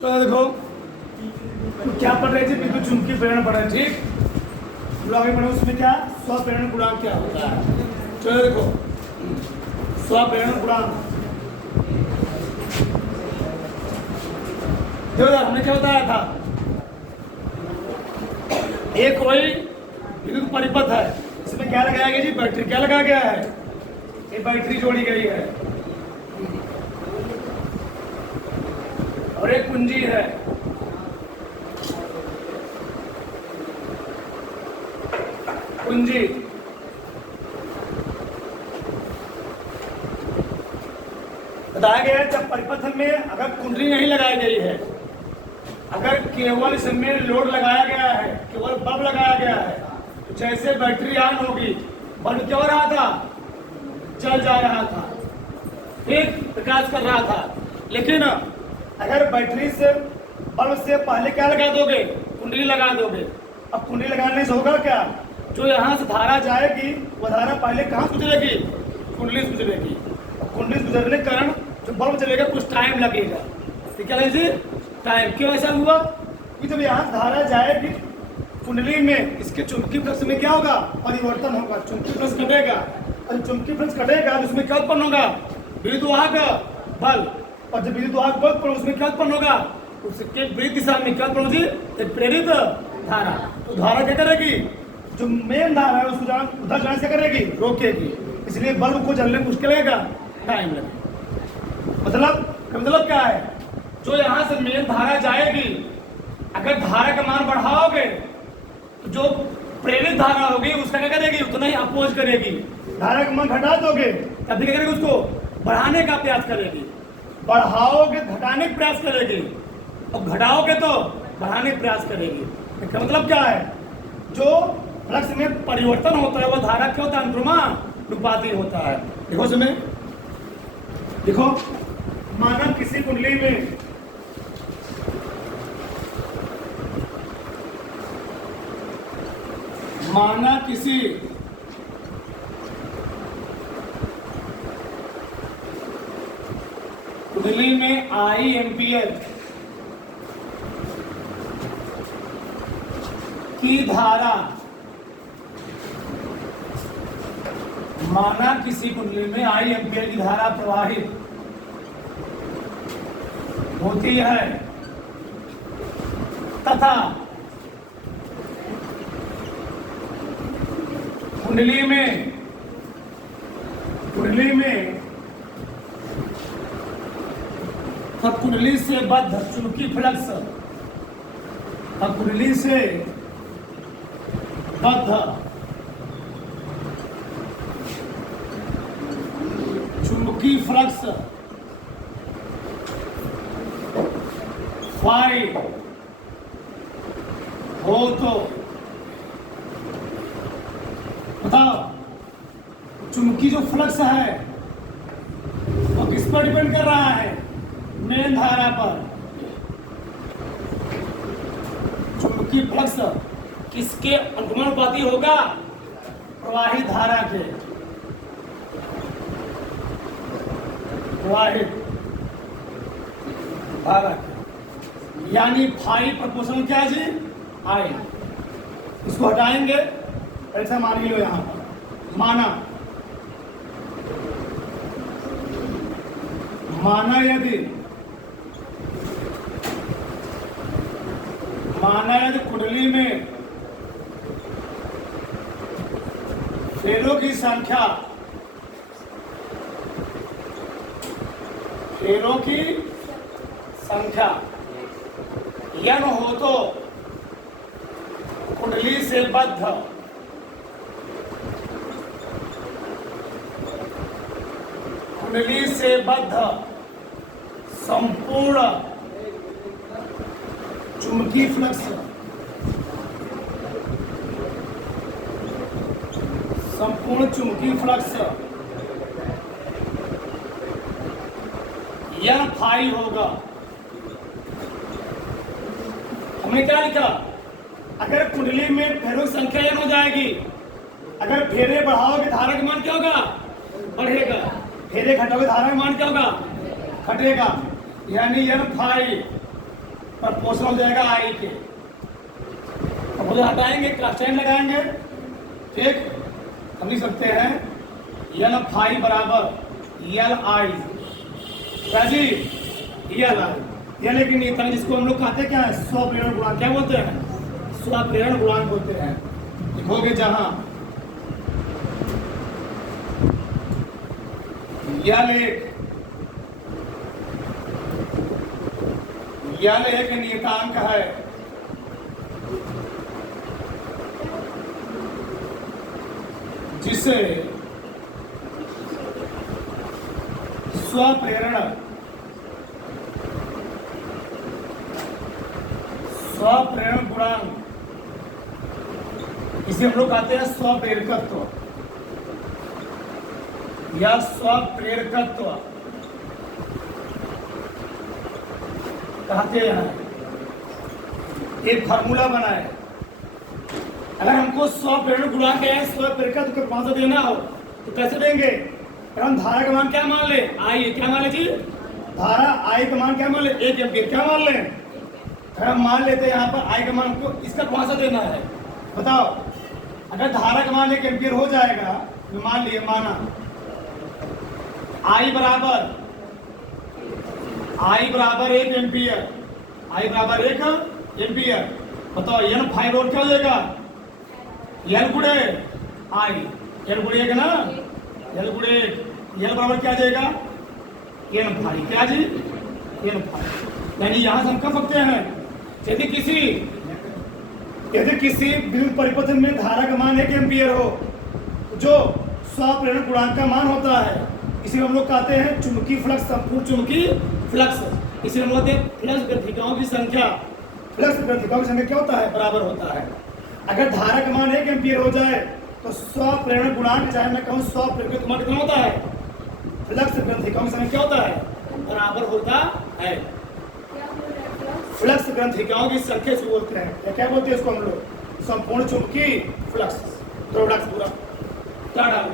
तो देखो तो क्या पढ़ रहे थे विद्युत चुंबकीय प्रेरण पढ़ रहे ठीक गुणांक पढ़े उसमें क्या स्वप्रेरण गुणांक क्या होता है। चलो देखो स्वप्रेरण गुणांक देखो यार हमने क्या बताया था एक कोई विद्युत परिपथ है इसमें क्या लगाया गया जी बैटरी क्या लगाया गया है ये बैटरी जोड़ी गई है और एक कुंजी है कुंजी बताया गया है जब परिपथ में अगर कुंडली नहीं लगाई गई है अगर केवल इसमें लोड लगाया गया है केवल बल्ब लगाया गया है तो जैसे बैटरी ऑन होगी बल्ब क्या हो रहा था जल जा रहा था ठीक प्रकाश कर रहा था लेकिन अगर बैटरी से बल्ब से पहले क्या लगा दोगे कुंडली लगा दोगे अब कुंडली लगाने से होगा क्या जो यहाँ से धारा जाएगी वह धारा पहले कहाँ से गुजरेगी कुंडली से गुजरेगी और कुंडली से गुजरने के कारण जो बल्ब चलेगा कुछ टाइम लगेगा ठीक है जी टाइम क्यों ऐसा हुआ कि जब यहाँ धारा जाएगी कुंडली में इसके चुंबकीय फ्लक्स में क्या होगा परिवर्तन होगा चुंबकीय फ्लक्स घटेगा और चुंबकीय फ्लक्स घटेगा तो उसमें क्या उत्पन्न होगा विद्युत वाहक बल और जब विद्युत वाहक बल पर उसमें क्या उत्पन्न होगा उसके विपरीत दिशा में क्या उत्पन्न होगी एक प्रेरित धारा तो धारा क्या करेगी जो मेन धारा है उसको उधर जाने से करेगी रोकेगी इसलिए बल्ब को जलने मुश्किल लगेगा टाइम लगेगा मतलब क्या है जो यहाँ से मेन धारा जाएगी अगर धारा का मान बढ़ाओगे तो जो प्रेरित धारा होगी उसका क्या करेगी उतना ही अपोज करेगी धारा का मान घटा दोगे तब क्या करेगी उसको बढ़ाने का प्रयास करेगी बढ़ाओगे घटाने का प्रयास करेगी और घटाओगे तो बढ़ाने का प्रयास करेगी इसका मतलब क्या है जो फ्लक्स में परिवर्तन होता है वो धारा क्या होता है अनुक्रमानुपाती होता है देखो इसमें देखो माना किसी कुंडली में माना किसी कुंडली में आई एम्पियर की धारा माना किसी कुंडली में आई एम्पियर की धारा प्रवाहित होती है तथा कुंडली में कुंडली से बद्ध चुंबकीय फ्लक्स कुंडली से बद्ध चुंबकीय फ्लक्स फाई हो तो बताओ चुंबकीय जो फ्लक्स है वो किस पर डिपेंड कर रहा है मेन धारा पर चुंबकीय फ्लक्स किसके अनुक्रमानुपाती होगा प्रवाहित धारा के प्रवाहित धारा के यानी फाई प्रोपोर्शनल क्या है जी आई इसको हटाएंगे ऐसा मान लो यहां पर माना यदि कुंडली में फेरों की संख्या n हो तो कुंडली से बद्ध संपूर्ण चुंबकीय फ्लक्स यह फाई होगा। हमने क्या लिखा अगर कुंडली में फेरों की संख्या n हो जाएगी अगर फेरे बढ़ाओगे धारा का मान क्या होगा बढ़ेगा फेरे घटाओगे धारा का मान क्या होगा घटेगा यानी n फाई प्रपोर्शनल हो जाएगा आई के। अब उधर हटाएंगे, क्लास्टेन लगाएंगे, ठीक, हम लिख सकते हैं एल फाई बराबर एल आई, क्या जी, एल आई। ये लेकिन ये था जिसको हम लोग कहते क्या है, स्वप्रेरण गुणांक, क्या बोलते हैं, स्वप्रेरण गुणांक बोलते हैं। लिखोगे जहां यल एक नियतांक है, जिसे स्वप्रेरण गुणांक, इसे हम लोग कहते हैं स्वप्रेरकत्व या स्वप्रेरकत्व कहते हैं। एक फार्मूला बनाए, अगर हमको स्वप्रेरण गुणांक है, स्वप्रेरकत्व को मान देना हो तो कैसे देंगे। हम धारा का मान क्या मान ले, आई, क्या मान ले जी, धारा आई का मान क्या मान ले, 1 एम्पीयर, क्या मान ले। हम मान लेते हैं यहाँ पर आई का मान को, इसका कौन सा देना है बताओ। अगर धारा का मान 1 एम्पीयर हो जाएगा तो मान लिए, माना आई बराबर 1 एम्पीयर, आई बराबर 1 एम्पीयर, बताओ एन 5 और क्या हो जाएगा, एल गुणे आई, एल गुणे ना, एल गुणे एल बराबर क्या जाएगा, एन 5, क्या जी, एन 5। यानी यहां से हम कह सकते हैं यदि किसी विद्युत परिपथ में धारा का मान 1 एम्पीयर हो, जो स्वप्रेरण गुणांक का मान होता है, इसे हम लोग कहते हैं चुंबकीय फ्लक्स, संपूर्ण चुंबकीय फ्लक्स। इसे हम लोग कहते हैं फ्लक्स ग्रंथिकाओं की संख्या, फ्लक्स ग्रंथिकाओं की संख्या क्या होता है, बराबर होता है। अगर धारा का मान 1 एम्पीयर हो जाए तो स्वप्रेरण गुणांक, चाहे मैं कहूँ स्वप्रेरकत्व गुणांक कितना होता है, फ्लक्स ग्रंथिकाओं की संख्या क्या होता है, बराबर होता है। फ्लक्स ग्रंथिकाओं की संख्या से बोलते हैं, क्या बोलते हैं इसको हम लोग, संपूर्ण चुंबकीय फ्लक्स। तो पूरा क्या डालो,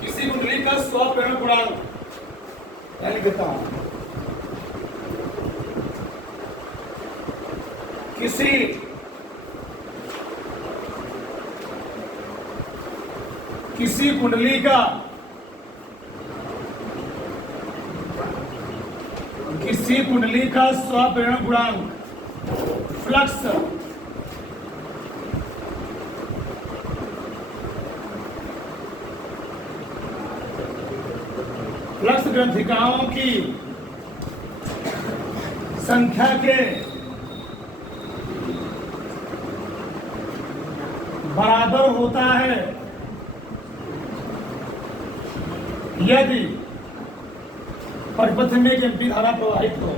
किसी कुंडली का स्वप्रेरण गुणांक लिख देता हूं, किसी कुंडली का स्वप्रेरण गुणांक फ्लक्स ग्रंथिकाओं की संख्या के बराबर होता है यदि परिपथ में 1 एम्पीयर धारा प्रवाहित हो।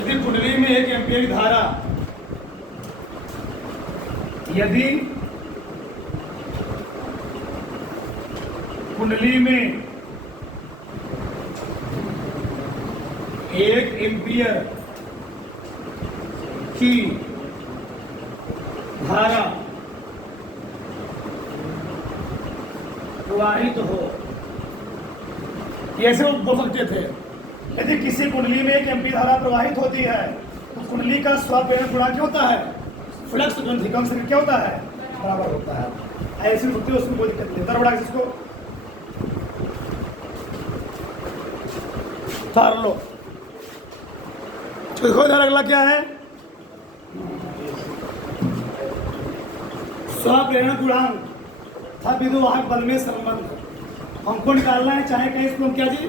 यदि कुंडली में 1 एम्पीयर की धारा, यदि कुंडली में 1 एम्पीयर की धारा प्रवाहित हो, ऐसे वो बोल सकते थे। यदि किसी कुंडली में 1 एम्पीयर धारा प्रवाहित होती है तो कुंडली का स्वप्रेरण गुणांक क्या होता है, फ्लक्स ग्रंथिकाओं की संख्या क्या होता है, बराबर होता है। ऐसे सकते हो, उसमें कोई दिक्कत नहीं। दर बढ़ा इसको तार लो। देखो इधर अगला क्या है, स्वप्रेरण गुणांक था विद्युवाहक बल में संबंध हमको निकालना है। चाहे कहें इसको हम क्या जी,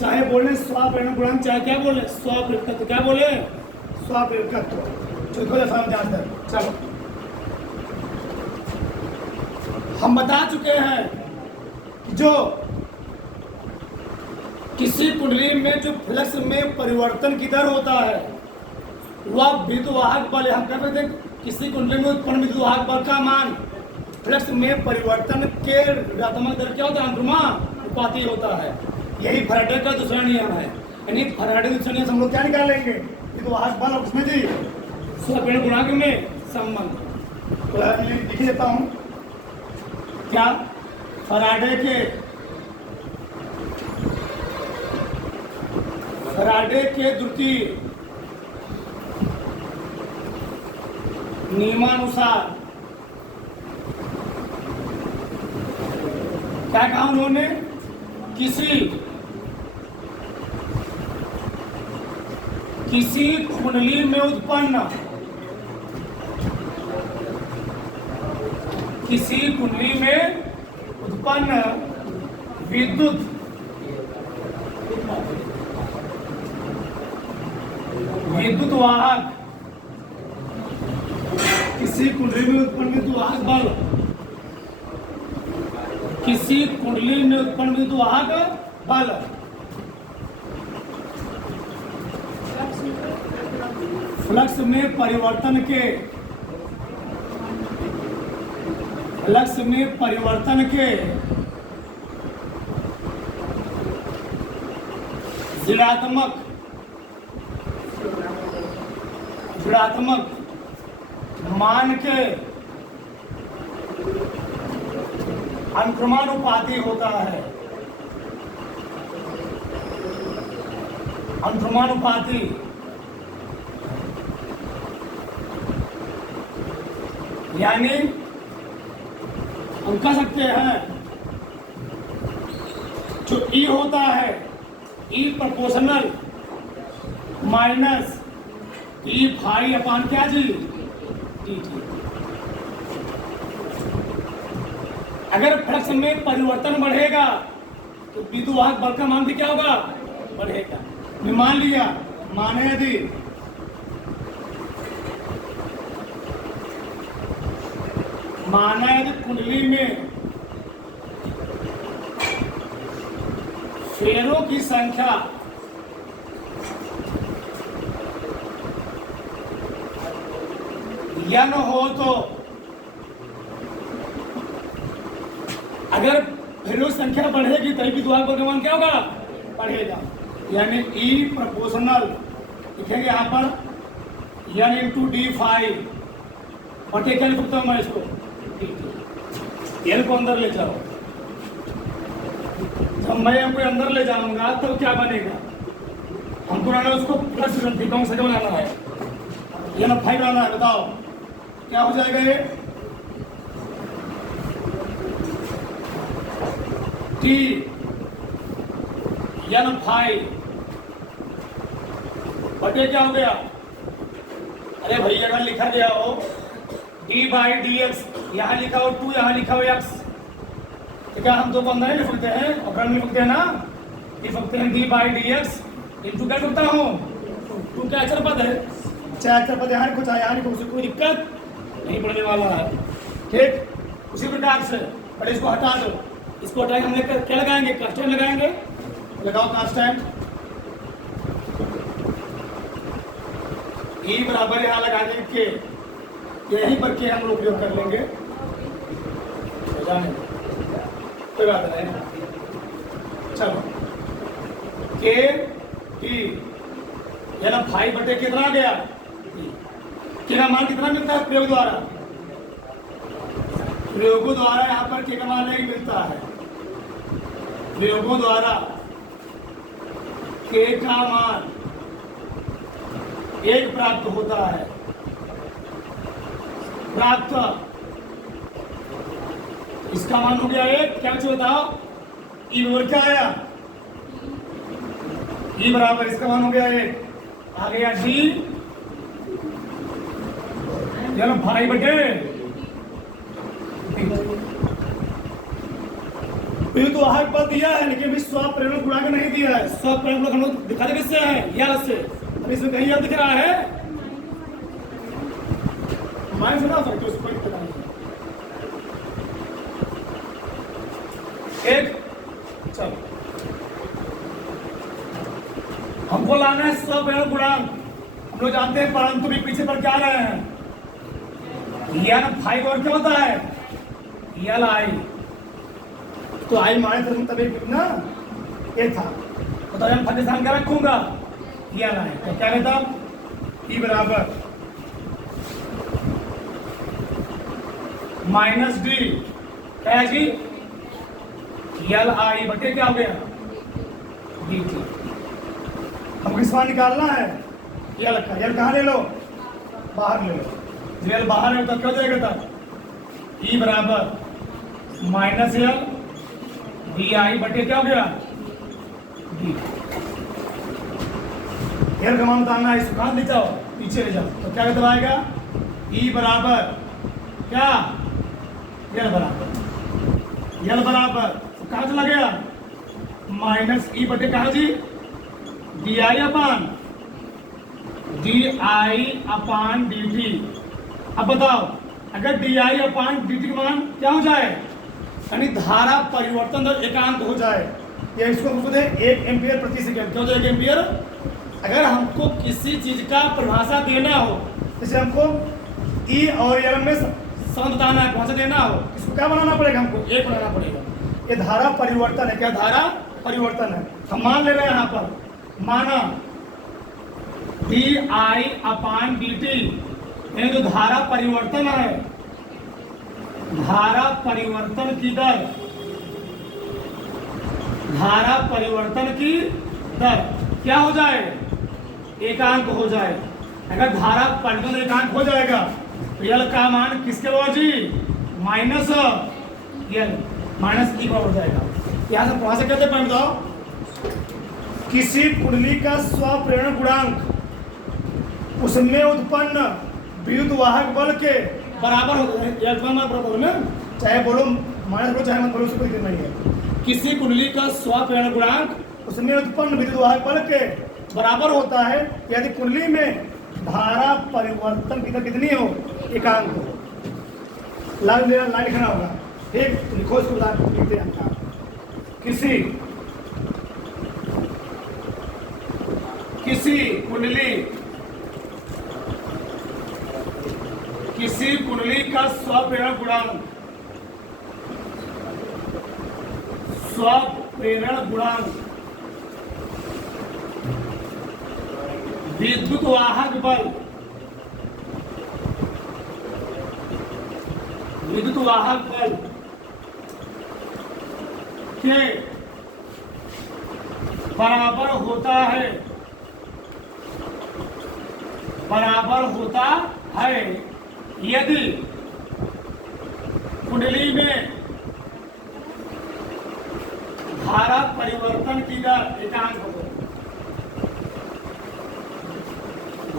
चाहे बोले स्वप्रेरण गुणांक, चाहे क्या बोले स्वप्रेरकत्व, क्या बोले स्वप्रेरकत्व। चलो हम बता चुके हैं जो किसी कुंडली में जो फ्लक्स में परिवर्तन की दर होता है वह विद्युवाहक बल है। हम क्या कहते हैं, किसी कुंडली में उत्पन्न विद्युवाहक बल का मान फ्लक्स में परिवर्तन के ऋणात्मक दर क्या होता है, अनुपाती होता है। यही फैराडे का दूसरा नियम है। यानी फैराडे दूसरा नियम हम लोग क्या निकालेंगे, विद्युवाहक बल और उसमें जी स्वप्रेरण गुणांक में संबंध। तो लिख देता हूँ क्या, फैराडे के फैराडे के द्वितीय नियमानुसार क्या कहा उन्होंने? किसी कुंडली में उत्पन्न विद्युत वाहक, किसी कुंडली में उत्पन्न विद्युत वाहक बल, किसी कुंडली में उत्पन्न विद्युत वाहक बल फ्लक्स में परिवर्तन के ऋणात्मक मान के अनुक्रमानुपाती होता है। अनुक्रमानुपाती यानी हम कह सकते हैं जो ई होता है ई प्रोपोर्शनल माइनस ई फाई अपान क्या जी टी। अगर फ्लक्स में परिवर्तन बढ़ेगा तो विद्युत बल का मान भी क्या होगा? बढ़ेगा। मान लिया, माने यदि कुंडली में फेरों की संख्या n हो तो अगर फेरों की संख्या बढ़ेगी तभी विद्युत बल का मान क्या होगा? बढ़ेगा। यानी E प्रोपोर्शनल लिखेंगे यहाँ पर n इंटू डी फाइव बटे क्या लिख सकता हूँ मैं इसको? एल को अंदर ले जाओ। जब मैं हमको अंदर ले जाऊंगा तो क्या बनेगा? हमको ना उसको प्लस दिखाऊं से बनाना है, ये ना फाइव बनाना है। बताओ क्या हो जाएगा? ये टी एन फाइव बटे क्या हो गया? अरे भाई अगर लिखा गया हो डी बाई डी एक्स, यहाँ लिखा हो 2, यहाँ लिखा हो x, तो क्या हम दो को अंदर लिख सकते हैं? और लिख सकते हैं ना, लिख सकते हैं D by D x into क्या करता हूँ? 2 क्या अचर पद है? अचर पद यहाँ कुछ यहाँ लिखो, कोई दिक्कत नहीं पड़ने वाला है। ठीक उसी प्रकार से बड़े इसको हटा दो, इसको हटा के हम क्या लगाएंगे? कांस्टेंट लगाएंगे। लगाओ कांस्टेंट ई बराबर यहाँ लगा के यहीं पर के हम लोग उपयोग कर लेंगे। कोई बात नहीं, चलो के टी यानी 5 बटे कितना गया? के का मान कितना मिलता है प्रयोग द्वारा? प्रयोगों द्वारा यहाँ पर के का मान नहीं मिलता है। प्रयोगों द्वारा के का मान 1 प्राप्त होता है। प्राप्त इसका मान हो गया 1। क्या बच्चे बताओ? ई बराबर क्या आया? ई बराबर इसका मान हो गया 1। आ गया डी चलो 5 बटे तो हर पद दिया है, लेकिन अभी स्वप्रेरणक गुणांक नहीं दिया है। स्वप्रेरणक हम लोग दिखा दे किससे है? या से। अब इसमें कहीं याद दिख रहा है? मैं सुना सकते उसको पता नहीं। एक चलो हमको लाना है स्वप्रेरणक गुणांक। हम लोग जानते हैं, परंतु भी पीछे पर क्या रहे हैं? यार 5 और क्या होता है? यल आई, तो आई माने तो तभी ना ये था, तो हम फतेह क्या रखूंगा? यल आई, तो क्या कहता? ई बराबर माइनस डी क्या है जी? यल आई बटे क्या हो गया? D T. हमको इस बार निकालना है यल का। यल कहाँ ले लो, बाहर ले लो। यल बाहर है तो क्या हो जाएगा तब ई बराबर माइनस यल डी आई बटे क्या हो गया डी। यल का मान बताना है, इसको कहाँ ले जाओ, पीछे ले जाओ। तो क्या कहता आएगा ई बराबर क्या यल बराबर तो कहाँ चला गया माइनस ई बटे कहाँ G D I upon D T. अब बताओ अगर D I upon D T का मान क्या हो जाए, यानी धारा परिवर्तन दर एकांक हो जाए, या इसको हम कहते हैं 1 एम्पियर प्रति सेकंड। क्या हो जाए 1 एम्पियर। अगर हमको किसी चीज का परिभाषा देना हो, जैसे हमको ई और एल में संबंध बताना है, परिभाषा देना हो, इसको क्या बनाना पड़ेगा, हमको 1 बनाना पड़ेगा। ये धारा परिवर्तन है। क्या धारा परिवर्तन है। हम मान ले रहे हैं यहाँ पर, माना D I upon D T, यानी जो धारा परिवर्तन है, धारा परिवर्तन की दर, धारा परिवर्तन की दर क्या हो जाए एकांक हो जाए। अगर धारा परिवर्तन एकांक हो जाएगा तो यल का मान किसके बराबर जी माइनस यल माइनस ई बराबर हो जाएगा। यहां से वहां से कहते हैं बताओ, किसी कुंडली का स्वप्रेरण गुणांक उसमें उत्पन्न विद्युत वाहक बल के बराबर हो ना, चाहे बोलो माइनस बोलो चाहे मत बोलो, उसको कोई दिक्कत नहीं है। किसी कुंडली का स्वप्रेरण गुणांक उसमें उत्पन्न विद्युत वाहक बल के बराबर होता है यदि कुंडली में धारा परिवर्तन की दर कितनी हो एकांक हो। लाइन लिखना होगा, ठीक, लिखो इसको लिखते हैं। किसी कुंडली का स्वप्रेरण गुणांक विद्युत वाहक बल के बराबर होता है यदि कुंडली में धारा परिवर्तन की दर एकांक हो।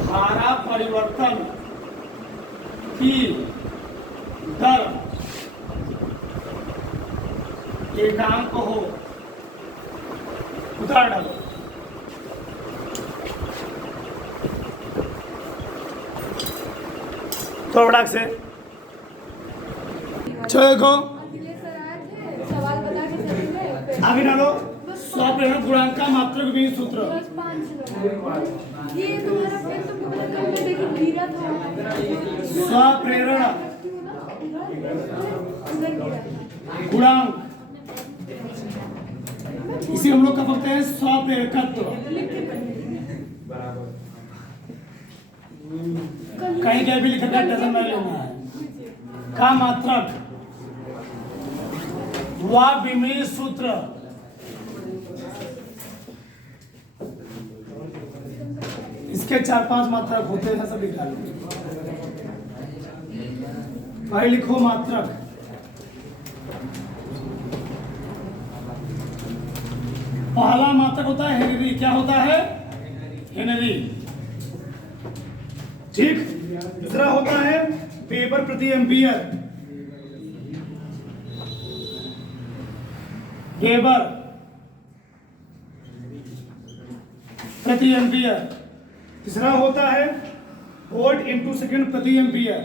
धारा परिवर्तन की दर एकांक हो। उदाहरण डालो, तो बड़ाक से देखो आगे डालो, स्वप्रेरण गुणांक का मात्रक बीज सूत्र। स्वप्रेरण गुणांक इसी हम लोग का पढ़ते हैं स्वप्रेरकत्व। कहीं कहीं भी लिखा डजन में लेना है का मात्रक व विमेय सूत्र। इसके 4-5 मात्रक होते हैं, सब लिखा लो। भाई लिखो मात्रक, पहला मात्रक होता है हेनरी। क्या होता है हेनरी, ठीक। दूसरा होता है वेबर प्रति एम्पियर, वेबर प्रति एम्पियर। तीसरा होता है वोल्ट इंटू सेकंड प्रति एम्पियर।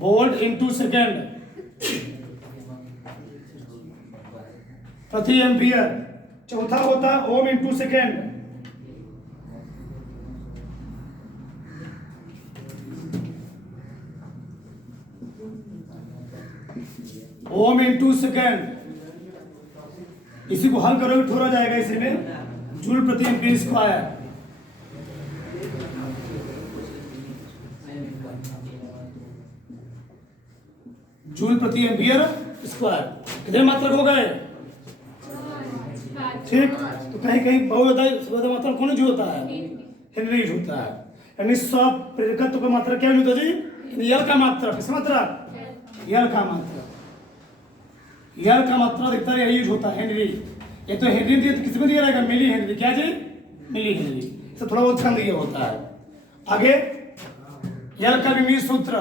वोल्ट इंटू सेकंड प्रति एम्पियर। चौथा होता है ohm into second. Ohm into second. इसी को हल करोगे ठोरा जाएगा, इसी में जूल प्रति एम्पीयर स्क्वायर। जूल प्रति एम्पीयर स्क्वायर। कितने मात्रक हो गए? ठीक। तो कहीं कहीं बहुविध मात्रक कौन यूज होता है? हेनरी यूज होता है। यानी सब प्रेरकत्व का मात्रक क्या यूज होता है जी? यल का मात्रक। किस मात्रक? यल का मात्रक। यल का मात्रक दिखता है, यही यूज होता है हेनरी। ये तो हेनरी दिया तो किसमें दिया रहेगा? Millihenry. क्या जी? Milli henry. इससे थोड़ा बहुत कम दिया होता है। आगे यल का विमीय सूत्र,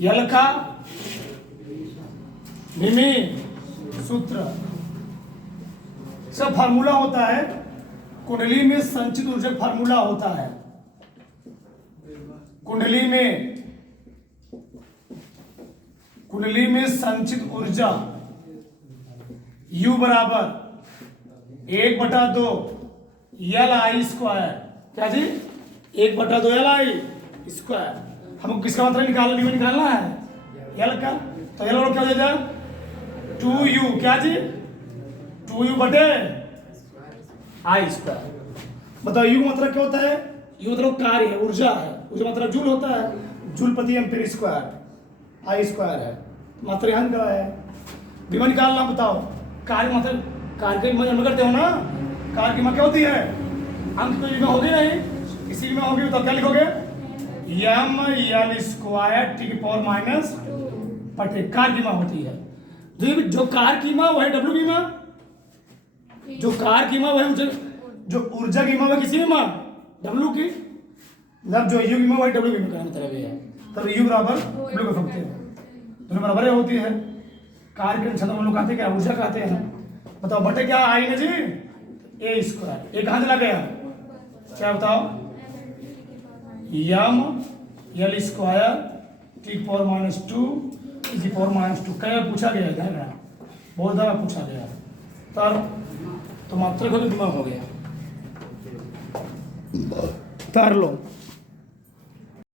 यल का विमीय सूत्र सब फार्मूला होता है। कुंडली में संचित ऊर्जा फार्मूला होता है। कुंडली में संचित ऊर्जा U बराबर 1/2 LI²। क्या जी? 1/2 LI स्क्वायर। हमको किसका मात्रा निकालना है? L का। तो L और क्या हो जाएगा? 2U। क्या जी? 2U बटे I²। बताओ U का मतलब क्या होता है? U मतलब कार्य है, ऊर्जा है। ऊर्जा मतलब जूल होता है, जूल प्रति एम्पीयर स्क्वायर। I² है, मात्रा यहाँ निकला है। विमा निकालना। बताओ कार्य मतलब कार्य की जन्म करते हो ना, कार्य की मात्रा क्या होती है? अंक तो विमा होगी नहीं, इसी में होगी। तो क्या लिखोगे? mL² (10⁻⁻) बटे कार्य की मात्रा होती है। जो कार्य की मात्रा वही W की मात्रा, जो कार्य की मात्रा वही जो ऊर्जा की मात्रा किसी में मात्रा W की, मतलब जो U की मात्रा वही W की मात्रा का मतलब है। तब U बराबर W को रखते हैं, दोनों बराबर होती है। कार्य के छंद हम लोग कहते हैं क्या? ऊर्जा कहते हैं। बताओ बटे क्या आई ना जी? A²। एक कहाँ चला गया? क्या बताओ? mL² (10⁻²) कई बार पूछा गया है, बहुत दफा पूछा गया। तब तो मात्रक हो तो दिमाग हो गया। तार लो।